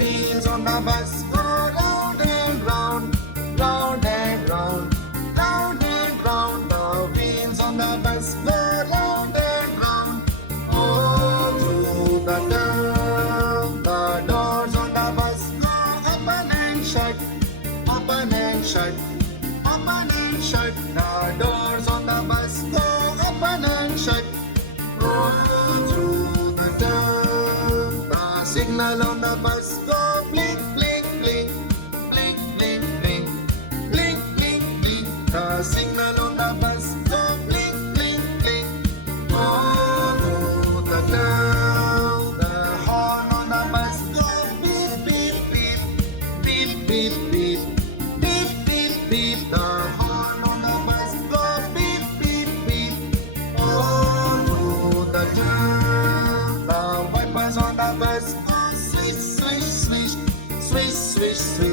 wheels on the bus go round and round, round and round, round and round. The wheels on the bus go round and round. All through the town, the doors on the bus go open and shut, open and shut, open and shut. The doors on the bus go open and shut. All through the town, the signal on the bus go blink, blink, blink, blink, blink, blink, blink, blink, blink. The signal on the bus go blink, blink, blink. All through the town, the horn on the bus go beep, beep, beep, beep, beep, beep, beep, beep, beep. The horn on the bus go beep, beep, beep. All through the town, the wipers on the bus go swish, swish, swish, swish, swish, swish.